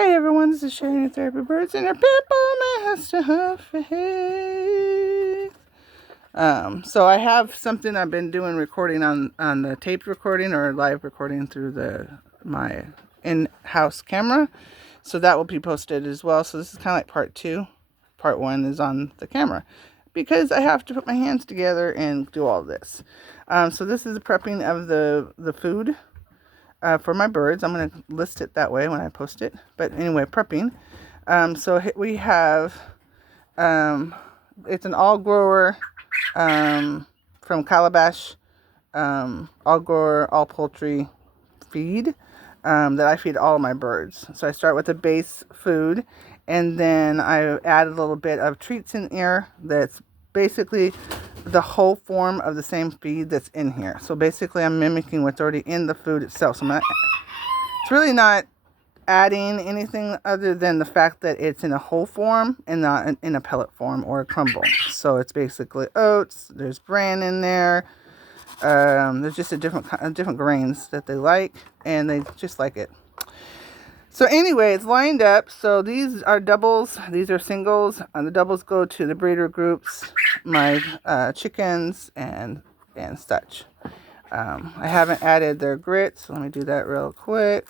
Hey everyone, this is Shady Therapy Birds and her people has to have faith. So I have something I've been doing recording on the taped recording or live recording through my in-house camera. So that will be posted as well. So this is kind of like part 2. Part 1 is on the camera because I have to put my hands together and do all this. So this is the prepping of the food. For my birds. I'm going to list it that way when I post it. But anyway, prepping. So we have, it's an all grower from Calabash, all grower, all poultry feed that I feed all of my birds. So I start with a base food and then I add a little bit of treats in here that's basically the whole form of the same feed that's in here. So basically I'm mimicking what's already in the food itself. So it's really not adding anything other than the fact that it's in a whole form and not in a pellet form or a crumble. So it's basically oats, there's bran in there, there's just different grains that they like and they just like it. So anyway, it's lined up. So these are doubles. These are singles. The doubles go to the breeder groups, my chickens and such. I haven't added their grits. So let me do that real quick.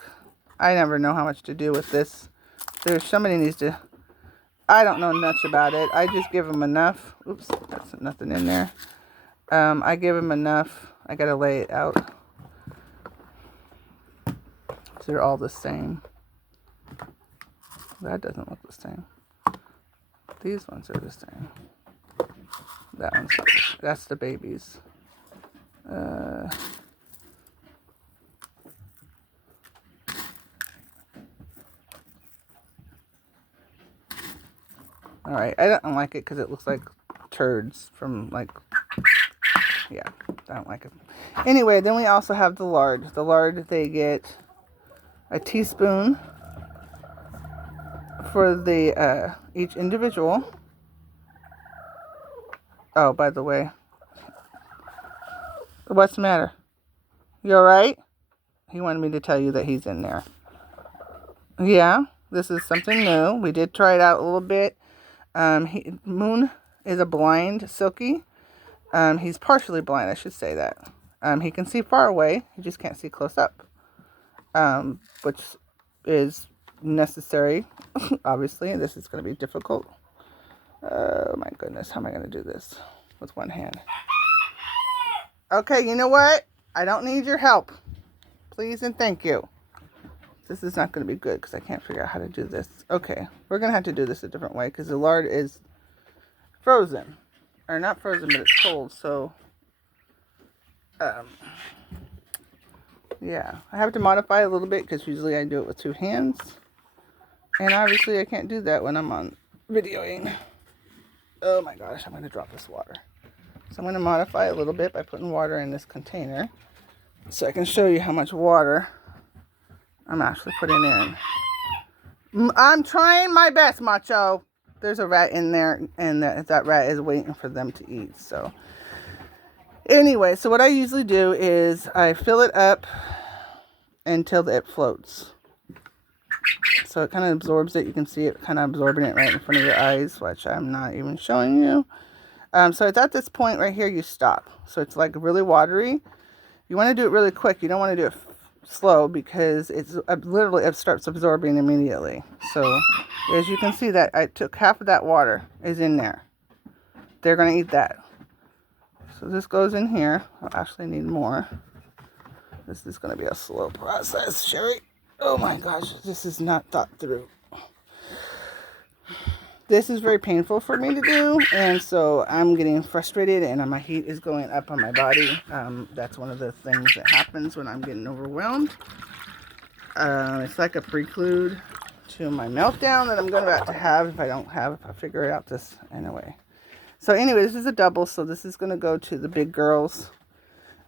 I never know how much to do with this. There's somebody needs to. I don't know much about it. I just give them enough. Oops, that's nothing in there. I give them enough. I gotta lay it out. So they're all the same. That doesn't look the same. These ones are the same. That one's not. That's the babies. Alright, I don't like it because it looks like turds from yeah, I don't like it. Anyway, then we also have the lard. The lard, they get a teaspoon for the each individual. Oh, by the way, what's the matter? You alright? He wanted me to tell you that he's in there. Yeah, this is something new. We did try it out a little bit. Moon is a blind Silky. He's partially blind, I should say that. He can see far away. He just can't see close up, which is necessary. Obviously, this is going to be difficult. Oh my goodness, how am I going to do this with one hand? Okay, you know what? I don't need your help. Please and thank you. This is not going to be good because I can't figure out how to do this. Okay, we're going to have to do this a different way because the lard is frozen. Or not frozen, but it's cold. So, yeah. I have to modify a little bit because usually I do it with 2 hands. And obviously I can't do that when I'm on videoing. Oh my gosh, I'm going to drop this water. So I'm going to modify a little bit by putting water in this container. So I can show you how much water I'm actually putting in. I'm trying my best, Macho. There's a rat in there, and that rat is waiting for them to eat. So anyway, so what I usually do is I fill it up until it floats. So it kind of absorbs it. You can see it kind of absorbing it right in front of your eyes, which I'm not even showing you. So it's at this point right here, you stop. So it's like really watery. You want to do it really quick. You don't want to do it slow because it starts absorbing immediately. So as you can see that I took half of that water is in there. They're going to eat that. So this goes in here. I'll actually need more. This is going to be a slow process, Sherry. Oh my gosh, this is not thought through. This is very painful for me to do, and so I'm getting frustrated and my heat is going up on my body. That's one of the things that happens when I'm getting overwhelmed. It's like a prelude to my meltdown that I'm about to have if I figure it out this anyway. So anyway, this is a double, so this is going to go to the big girls.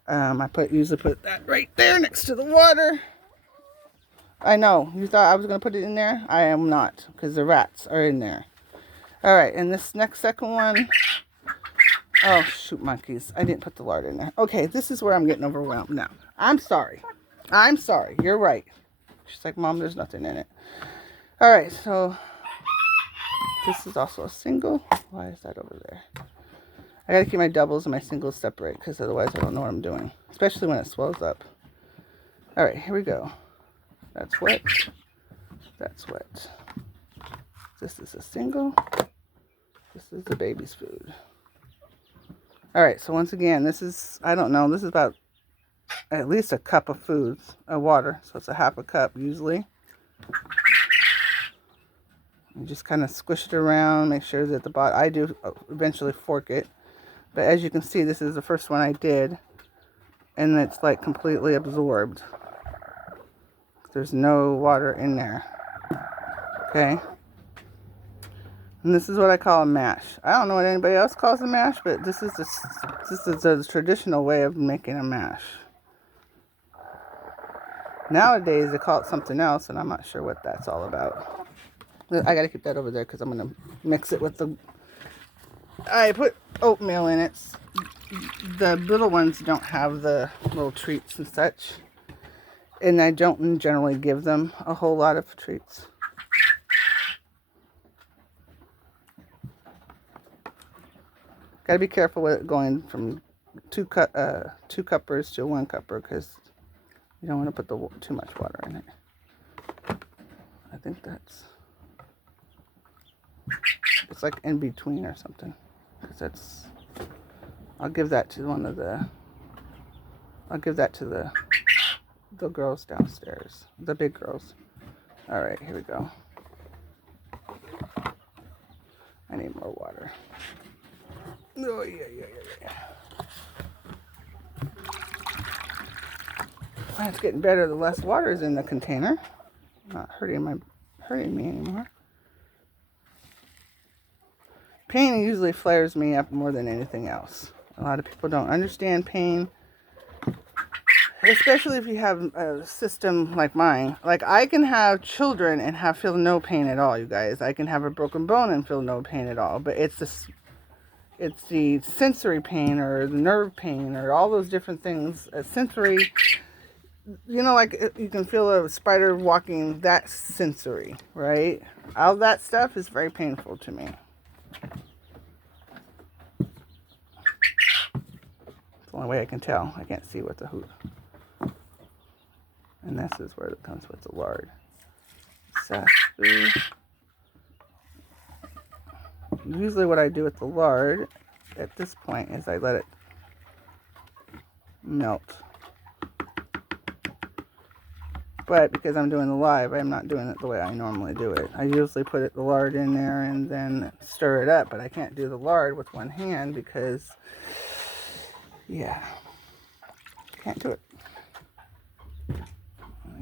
I usually put that right there next to the water. I know, you thought I was going to put it in there? I am not, because the rats are in there. Alright, and this second one, oh shoot monkeys, I didn't put the lard in there. Okay, this is where I'm getting overwhelmed now. I'm sorry, you're right. She's like, Mom, there's nothing in it. All right, so this is also a single. Why is that over there? I gotta keep my doubles and my singles separate because otherwise I don't know what I'm doing, especially when it swells up. All right, here we go. That's wet. That's wet. This is a single. This is the baby's food. All right, so once again, this is, I don't know, this is about at least a cup of food, water. So it's a half a cup usually. You just kind of squish it around, make sure that the bottom, I do eventually fork it. But as you can see, this is the first one I did. And it's like completely absorbed. There's no water in there. Okay. And this is what I call a mash. I don't know what anybody else calls a mash, but this is the traditional way of making a mash. Nowadays, they call it something else, and I'm not sure what that's all about. I gotta keep that over there because I'm gonna mix it with the... I put oatmeal in it. The little ones don't have the little treats and such. And I don't generally give them a whole lot of treats. Gotta be careful with it going from two cuppers to 1 cupper because you don't want to put too much water in it. I think it's like in between or something. Because I'll give that to the girls downstairs. The big girls. Alright, here we go. I need more water. Oh, yeah. Well, it's getting better. The less water is in the container. Not hurting me anymore. Pain usually flares me up more than anything else. A lot of people don't understand pain. Especially if you have a system like mine. Like, I can have children and feel no pain at all, you guys. I can have a broken bone and feel no pain at all. But it's the sensory pain or the nerve pain or all those different things. Sensory, you know, like you can feel a spider walking, that's sensory, right? All that stuff is very painful to me. It's the only way I can tell. I can't see with the hoop. And this is where it comes with the lard. Sassy. Usually what I do with the lard at this point is I let it melt. But because I'm doing the live, I'm not doing it the way I normally do it. I usually put the lard in there and then stir it up, but I can't do the lard with one hand because, yeah, can't do it.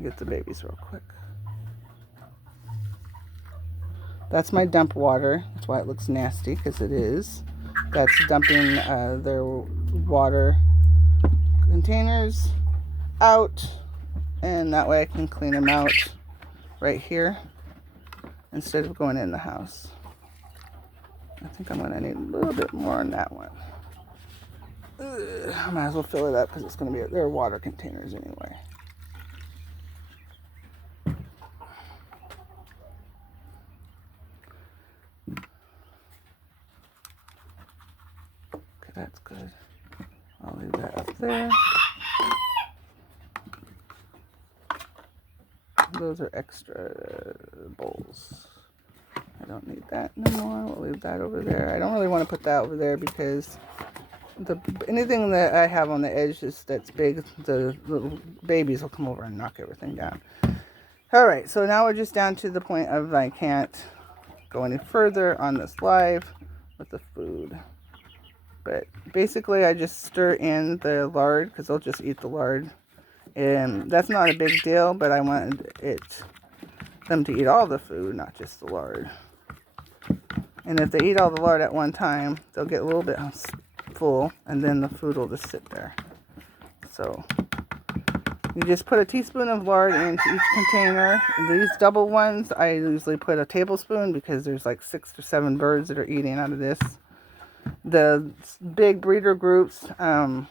Get the babies real quick. That's my dump water. That's why it looks nasty, because it is. That's dumping their water containers out, and that way I can clean them out right here instead of going in the house. I think I'm going to need a little bit more on that one. I might as well fill it up because it's going to be their water containers anyway. That's good. I'll leave that up there. Those are extra bowls. I don't need that no more. We'll leave that over there. I don't really want to put that over there because anything that I have on the edge that's big, the little babies will come over and knock everything down. Alright, so now we're just down to the point of I can't go any further on this live with the food. But basically, I just stir in the lard because they'll just eat the lard. And that's not a big deal, but I wanted them to eat all the food, not just the lard. And if they eat all the lard at one time, they'll get a little bit full, and then the food will just sit there. So, you just put a teaspoon of lard into each container. These double ones, I usually put a tablespoon because there's like 6 or 7 birds that are eating out of this. The big breeder groups, I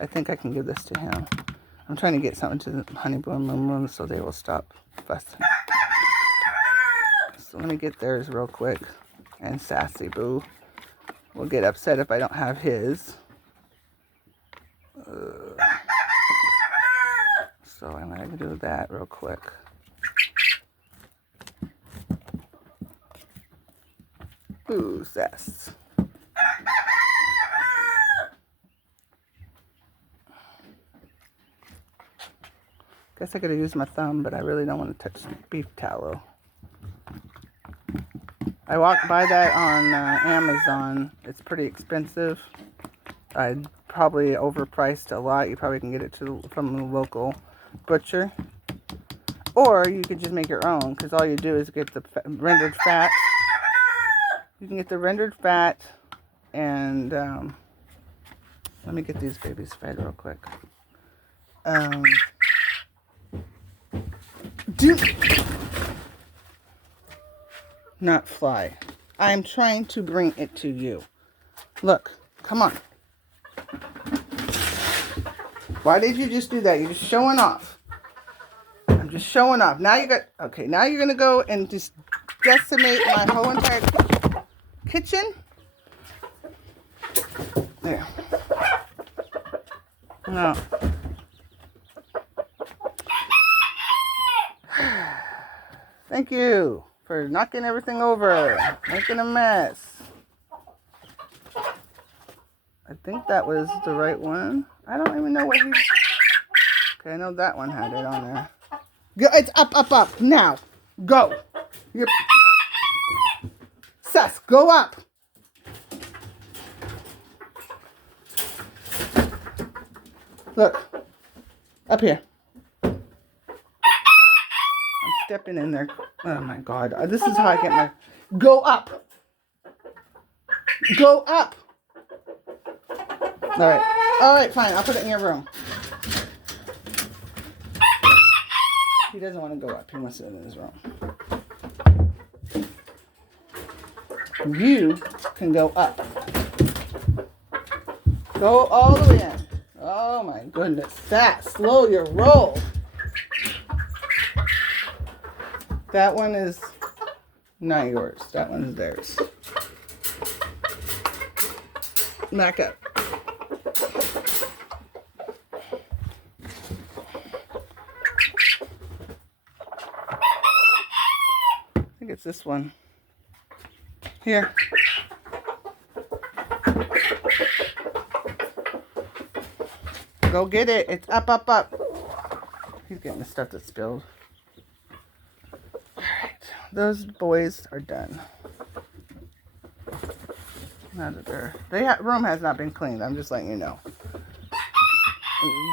I think I can give this to him. I'm trying to get something to the Honey Boo and Moo Moo so they will stop fussing. So let me get theirs real quick. And Sassy Boo will get upset if I don't have his. So I'm going to do that real quick. Ooh, Sass. Guess I could have used my thumb, but I really don't want to touch beef tallow. I walked by that on Amazon. It's pretty expensive. I'd probably overpriced a lot. You probably can get it from the local butcher. Or you could just make your own, because all you do is get the rendered fat. You can get the rendered fat, and let me get these babies fed real quick. Not fly. I'm trying to bring it to you. Look, come on. Why did you just do that? You're just showing off. I'm just showing off. Now now you're going to go and just decimate my whole entire kitchen. There. No. Thank you for knocking everything over, making a mess. I think that was the right one. I don't even know what he... Okay, I know that one had it on there. It's up, up, up. Now. Go. Sass, go up. Look. Up here. I'm stepping in there. Oh my God. This is how I get my... Go up. Go up. All right. All right, fine. I'll put it in your room. He doesn't want to go up. He wants it in his room. You can go up. Go all the way in. Oh my goodness. That slow your roll. That one is not yours. That one is theirs. Back up. I think it's this one. Here. Go get it. It's up, up, up. He's getting the stuff that's spilled. Alright. Those boys are done. Now that their room has not been cleaned. I'm just letting you know.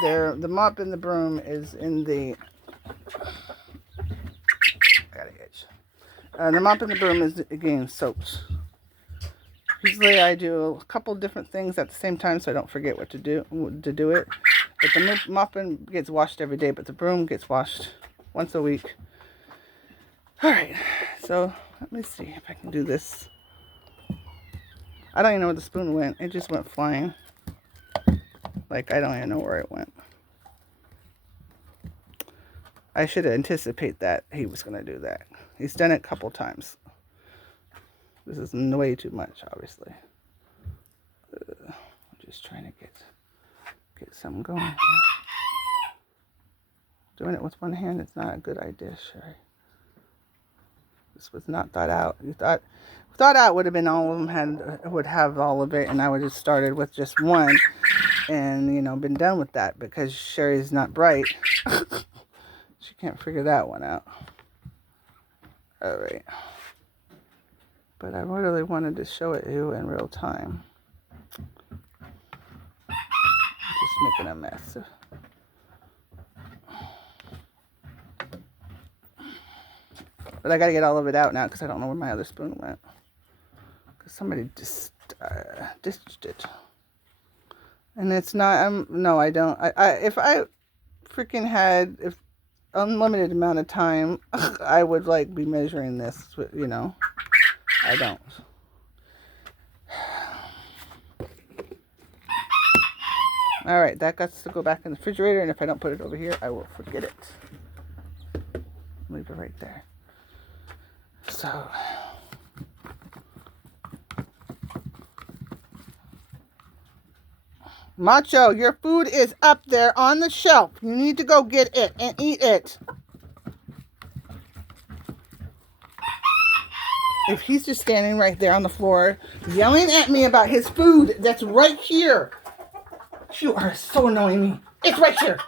The mop and the broom is in the... I got an itch. The mop and the broom is, again, soaked. Usually I do a couple different things at the same time so I don't forget what to do it. But the mopping gets washed every day, but the broom gets washed once a week. Alright, so let me see if I can do this. I don't even know where the spoon went. It just went flying. Like, I don't even know where it went. I should anticipate that he was going to do that. He's done it a couple times. This is way too much, obviously. I'm just trying to get something going. Doing it with one hand is not a good idea, Sherry. This was not thought out. You thought out would have been all of them would have all of it, and I would have started with just one, and been done with that because Sherry's not bright. She can't figure that one out. All right. But I really wanted to show it to you in real time. Just making a mess. But I got to get all of it out now because I don't know where my other spoon went. Because somebody just ditched it. And it's not, no, I don't. If I freaking had unlimited amount of time, I would be measuring this, I don't. All right, that got to go back in the refrigerator, and if I don't put it over here, I will forget it. Leave it right there. So, Macho, your food is up there on the shelf. You need to go get it and eat it. If he's just standing right there on the floor yelling at me about his food that's right here. You are so annoying me. It's right here.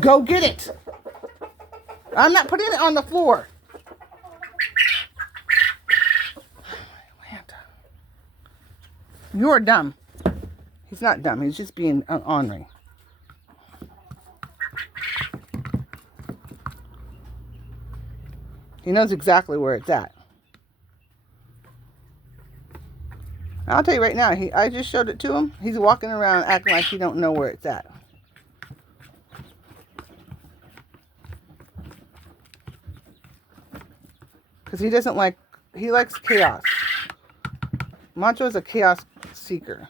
Go get it. I'm not putting it on the floor. You're dumb. He's not dumb. He's just being ornery. He knows exactly where it's at. I'll tell you right now, I just showed it to him. He's walking around acting like he don't know where it's at. Because he doesn't like, he likes chaos. Macho is a chaos seeker.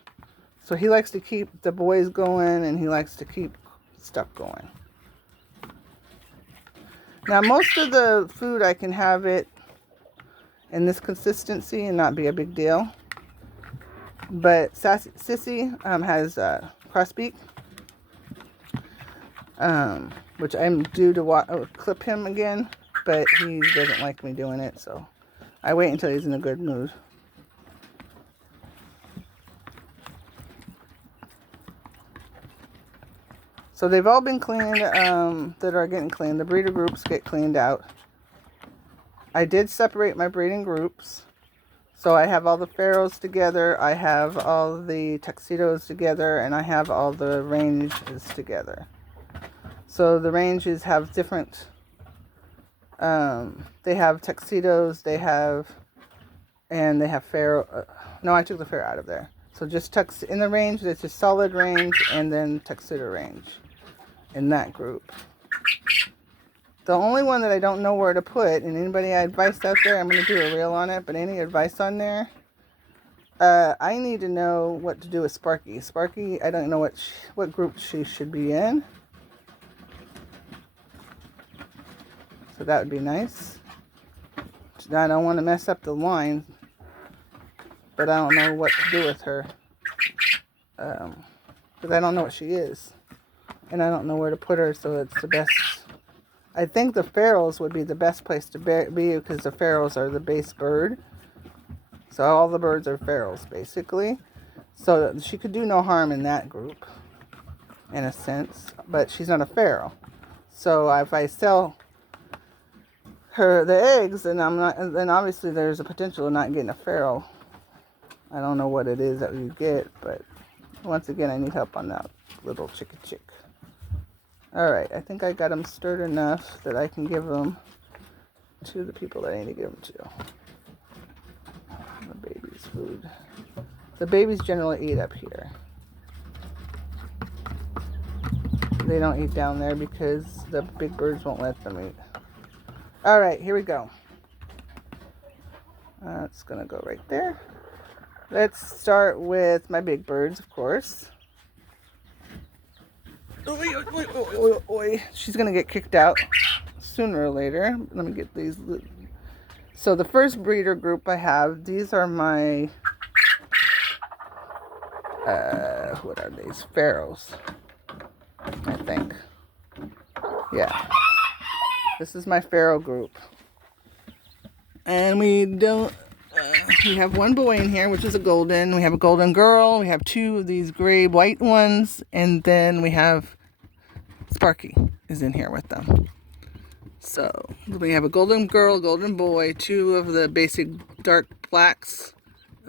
So he likes to keep the boys going and he likes to keep stuff going. Now most of the food I can have it in this consistency and not be a big deal. But Sissy has crossbeak, which I'm due to clip him again, but he doesn't like me doing it, so I wait until he's in a good mood. So they've all been cleaned, that are getting cleaned. The breeder groups get cleaned out. I did separate my breeding groups. So I have all the pharaohs together, I have all the tuxedos together, and I have all the ranges together. So the ranges have different, they have tuxedos, they have pharaoh, no, I took the pharaoh out of there. So just in the range, there's just solid range and then tuxedo range in that group. The only one that I don't know where to put, and anybody advice out there, I'm going to do a reel on it, but any advice on there, I need to know what to do with Sparky. Sparky, I don't know what group she should be in. So that would be nice. I don't want to mess up the line, but I don't know what to do with her. Because I don't know what she is. And I don't know where to put her, so it's the best. I think the pharaohs would be the best place to be because the pharaohs are the base bird. So all the birds are pharaohs, basically. So she could do no harm in that group, in a sense. But she's not a pharaoh. So if I sell her the eggs, then obviously there's a potential of not getting a pharaoh. I don't know what it is that you get, but once again, I need help on that little chick. Alright, I think I got them stirred enough that I can give them to the people that I need to give them to. The baby's food. The babies generally eat up here. They don't eat down there because the big birds won't let them eat. Alright, here we go. It's going to go right there. Let's start with my big birds, of course. Oy. She's going to get kicked out sooner or later. Let me get these. So the first breeder group I have, these are my, what are these? Pharaohs, I think. Yeah. This is my pharaoh group. And we have one boy in here, which is a golden. We have a golden girl. We have two of these gray white ones. And then we have Sparky is in here with them. So we have a golden girl, golden boy, two of the basic dark blacks,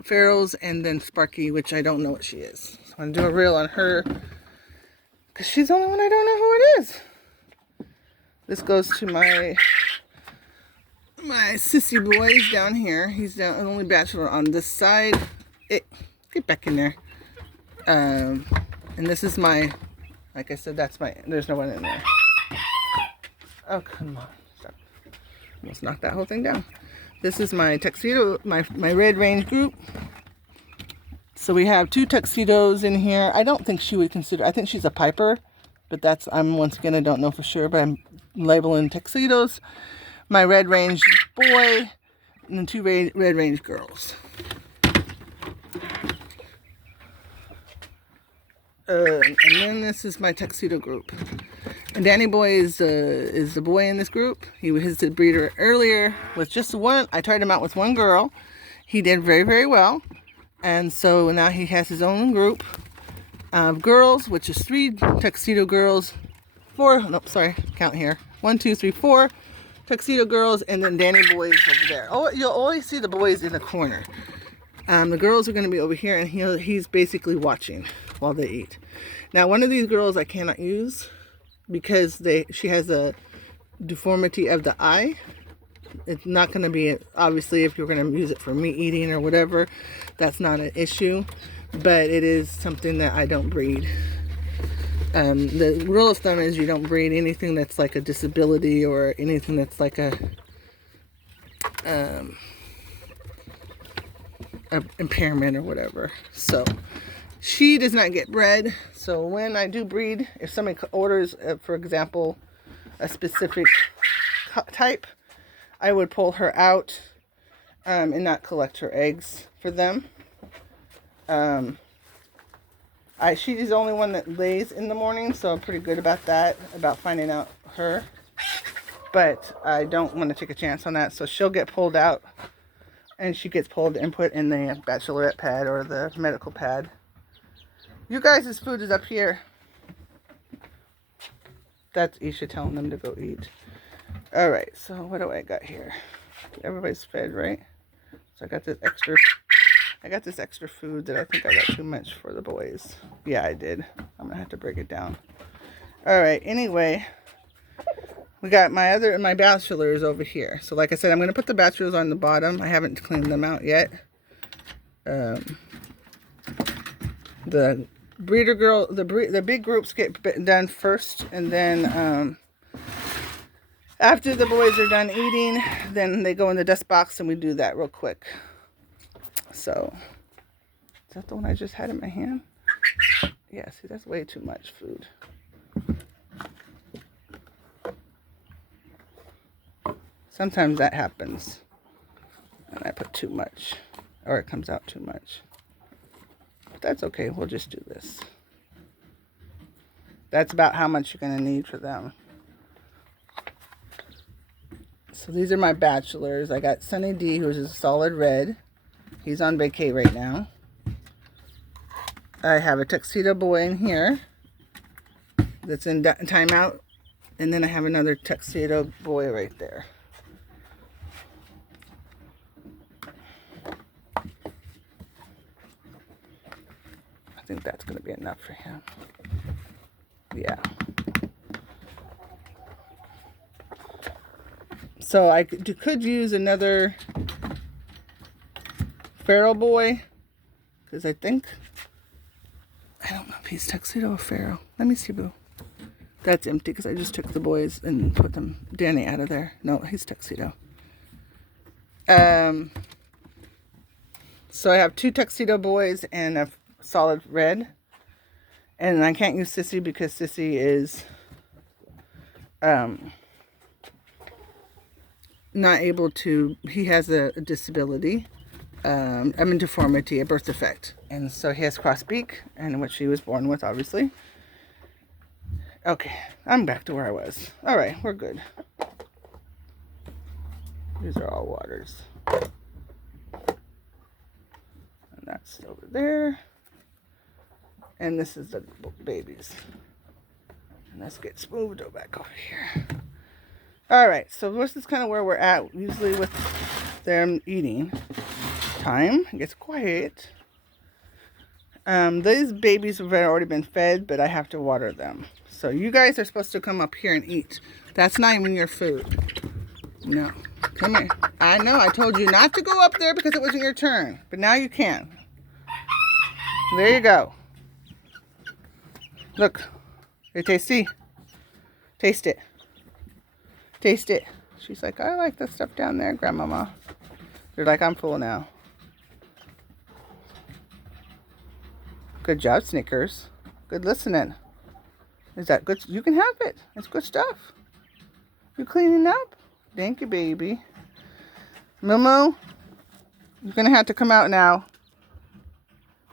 pharaohs, and then Sparky, which I don't know what she is. So I'm going to do a reel on her because she's the only one I don't know who it is. This goes to my sissy boys down here. He's the only bachelor on this side. Get back in there. And this is my, like I said, there's no one in there. Oh, come on. Stop. Almost knocked that whole thing down. This is my tuxedo, my red range group. So we have 2 tuxedos in here. I don't think she would consider, I think she's a piper, but that's, once again, I don't know for sure, but I'm labeling tuxedos. My Red Range boy, and then 2 Red Range girls. And then this is my tuxedo group. And Danny Boy is the boy in this group. He was the breeder earlier with just one. I tried him out with one girl. He did very, very well. And so now he has his own group of girls, which is 3 tuxedo girls. 4, nope, sorry, count here. 1, 2, 3, 4 tuxedo girls, and then Danny Boy is over there. Oh, you'll always see the boys in the corner. The girls are going to be over here, and he's basically watching while they eat. Now, one of these girls I cannot use because she has a deformity of the eye. It's not going to be, obviously, if you're going to use it for meat eating or whatever, that's not an issue. But it is something that I don't breed. The rule of thumb is you don't breed anything that's like a disability or anything that's like a impairment or whatever. So she does not get bred. So when I do breed, if somebody orders, for example, a specific type, I would pull her out and not collect her eggs for them. She's the only one that lays in the morning, so I'm pretty good about that, about finding out her. But I don't want to take a chance on that, so she'll get pulled out, and she gets pulled and put in the bachelorette pad or the medical pad. You guys' food is up here. That's Isha telling them to go eat. All right, so what do I got here? Everybody's fed, right? So I got this extra food that I think I got too much for the boys. Yeah, I did. I'm gonna have to break it down. All right, anyway, we got my bachelors over here. So like I said, I'm gonna put the bachelors on the bottom. I haven't cleaned them out yet. The breeder girl, the big groups get done first, and then after the boys are done eating, then they go in the dust box, and we do that real quick. So, is that the one I just had in my hand? Yeah, see, that's way too much food. Sometimes that happens, and I put too much, or it comes out too much. But that's okay, we'll just do this. That's about how much you're going to need for them. So these are my bachelors. I got Sunny D, who's a solid red. He's on vacay right now. I have a tuxedo boy in here that's in timeout. And then I have another tuxedo boy right there. I think that's going to be enough for him. Yeah. So I could use another feral boy, because I don't know if he's tuxedo or feral. Let me see, boo. That's empty because I just took the boys and put Danny out of there. No, he's tuxedo. So I have 2 tuxedo boys and a solid red. And I can't use Sissy because Sissy is not able to, he has a disability, deformity, a birth defect. And so he has cross beak, and which he was born with, obviously. Okay, I'm back to where I was. All right, we're good. These are all waters. And that's over there. And this is the babies. And let's get moved back over here. All right, so this is kind of where we're at, usually with them eating time. It gets quiet. These babies have already been fed, but I have to water them. So you guys are supposed to come up here and eat. That's not even your food. No, come here. I know, I told you not to go up there because it wasn't your turn, but now you can. There you go. Look, they tasty. Taste it. Taste it. She's like, I like the stuff down there, Grandmama. They're like, I'm full now. Good job, Snickers. Good listening. Is that good? You can have it. It's good stuff. You cleaning up? Thank you, baby. Momo, you're going to have to come out now.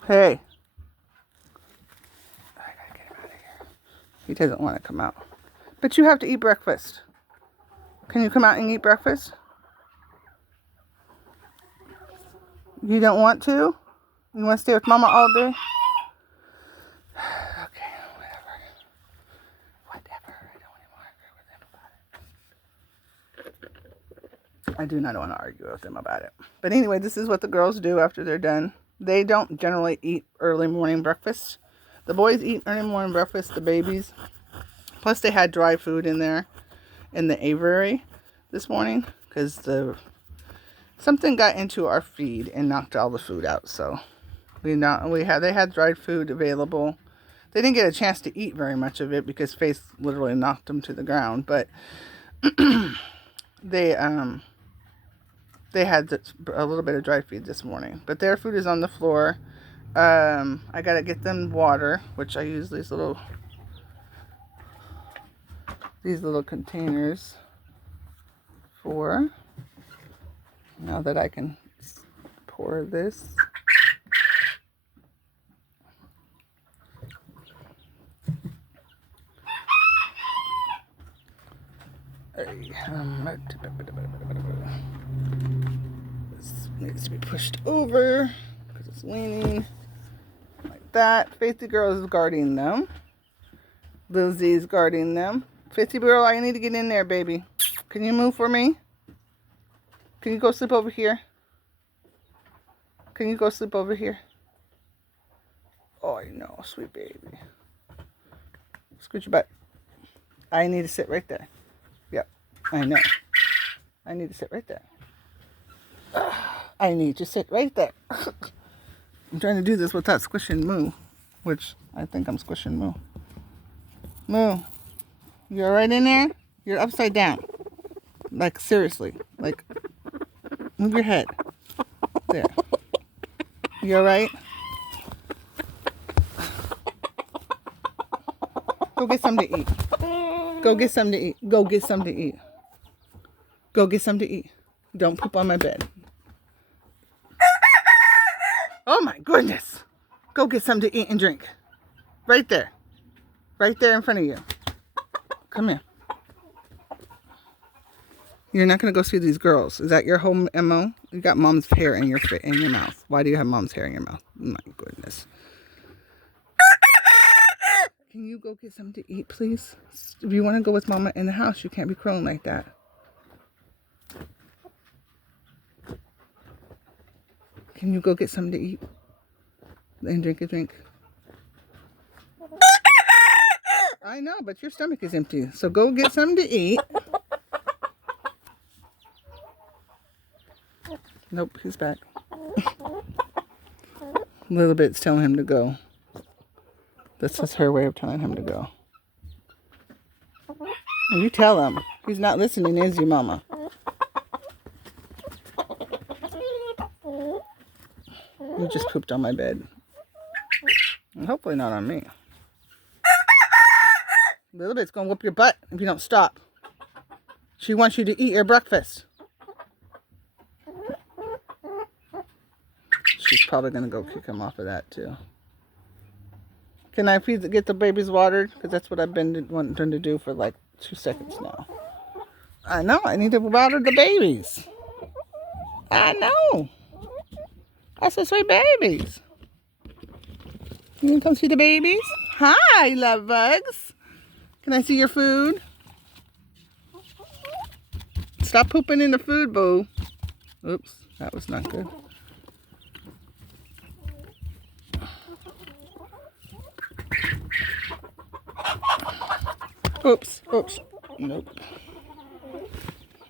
Hey. I got to get him out of here. He doesn't want to come out. But you have to eat breakfast. Can you come out and eat breakfast? You don't want to? You want to stay with Mama all day? Okay, whatever. Whatever. I don't want to argue with him about it. I do not want to argue with them about it. But anyway, this is what the girls do after they're done. They don't generally eat early morning breakfast. The boys eat early morning breakfast, the babies. Plus they had dry food in there in the aviary this morning because something got into our feed and knocked all the food out. So they had dried food available. They didn't get a chance to eat very much of it because Faith literally knocked them to the ground. But they had a little bit of dry feed this morning. But their food is on the floor. I gotta get them water, which I use these little containers for. Now that I can pour this. This needs to be pushed over because it's leaning like that. Faithy girl is guarding them. Lizzie's guarding them. Faithy girl, I need to get in there, baby. Can you move for me? Can you go sleep over here? Can you go sleep over here? Oh, I know, sweet baby. Scoot your butt. I need to sit right there. Yep, I know. I need to sit right there. I need to sit right there. I'm trying to do this without squishing Moo, which I think I'm squishing Moo. Moo, you all right in there? You're upside down. Like, seriously. Like, move your head. There. You all right? Go get something to eat. Go get something to eat. Go get something to eat. Go get something to eat. Don't poop on my bed. Oh my goodness. Go get something to eat and drink. Right there. Right there in front of you. Come here. You're not going to go see these girls. Is that your whole MO? You got mom's hair in your mouth. Why do you have mom's hair in your mouth? Oh my goodness. Can you go get something to eat, please? If you want to go with Mama in the house, you can't be crowing like that. Can you go get something to eat? And drink a drink? I know, but your stomach is empty. So go get something to eat. Nope, he's back. A little bit's telling him to go. This is her way of telling him to go. And you tell him. He's not listening, is you, Mama? You just pooped on my bed. And hopefully not on me. Little bit's gonna whoop your butt if you don't stop. She wants you to eat your breakfast. She's probably gonna go kick him off of that too. Can I get the babies watered? Because that's what I've been wanting to do for like 2 seconds now. I know, I need to water the babies. I know. I said sweet babies. You can come see the babies? Hi, love bugs. Can I see your food? Stop pooping in the food, boo. Oops, that was not good. Oops, oops. Nope.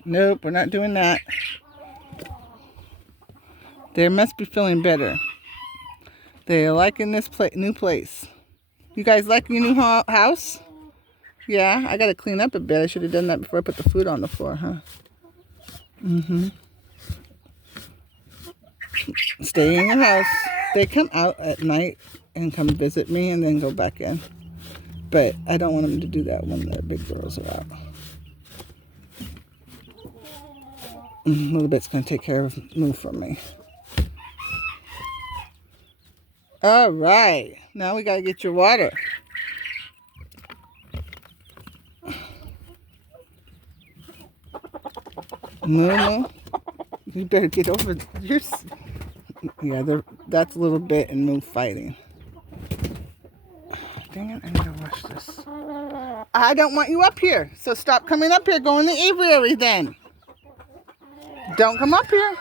Nope, we're not doing that. They must be feeling better. They're liking this new place. You guys like your new house? Yeah, I gotta clean up a bit. I should have done that before I put the food on the floor, huh? Mm-hmm. Stay in your house. They come out at night and come visit me and then go back in. But I don't want them to do that when the big girls are out. Little bit's going to take care of Moo for me. All right. Now we got to get your water. Moo, you better get over your... Yeah, that's a little bit and Moo fighting. Dang it, I need to wash this. I don't want you up here, so stop coming up here. Go in the aviary then. Don't come up here.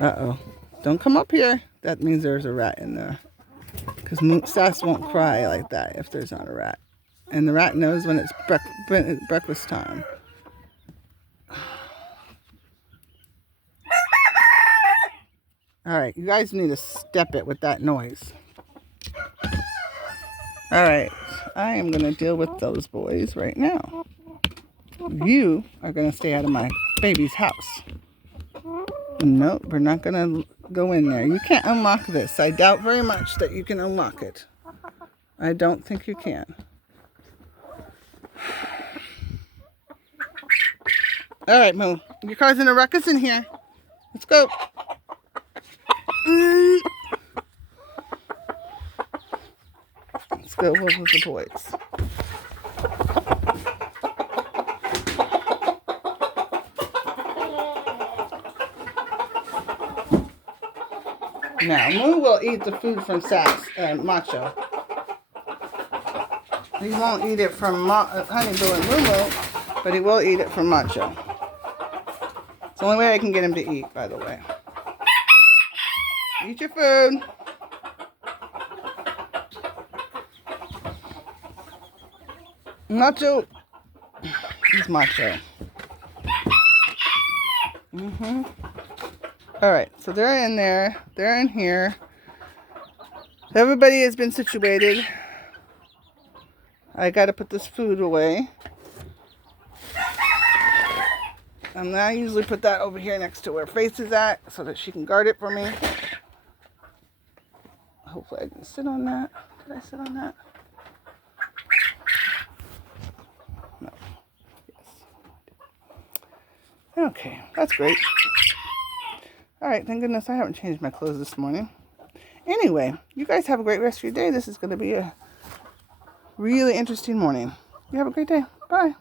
Uh-oh. Don't come up here. That means there's a rat in there. Because Sass won't cry like that if there's not a rat. And the rat knows when it's breakfast time. Alright, you guys need to step it with that noise. Alright, I am going to deal with those boys right now. You are going to stay out of my baby's house. Nope, we're not going to go in there. You can't unlock this. I doubt very much that you can unlock it. I don't think you can. Alright, Moo. Your car's in a ruckus in here. Let's go. Let's go over with the boys. Now, Moo will eat the food from Sass and Macho. He won't eat it from Honeyboo and Moo, but he will eat it from Macho. It's the only way I can get him to eat, by the way. Eat your food. Macho. He's Macho. Alright, so they're in there. They're in here. Everybody has been situated. I gotta put this food away. And I usually put that over here next to where Face is at so that she can guard it for me. Hopefully I can sit on that. Did I sit on that? No. Yes. Okay, that's great. Alright, thank goodness I haven't changed my clothes this morning. Anyway, you guys have a great rest of your day. This is going to be a really interesting morning. You have a great day. Bye.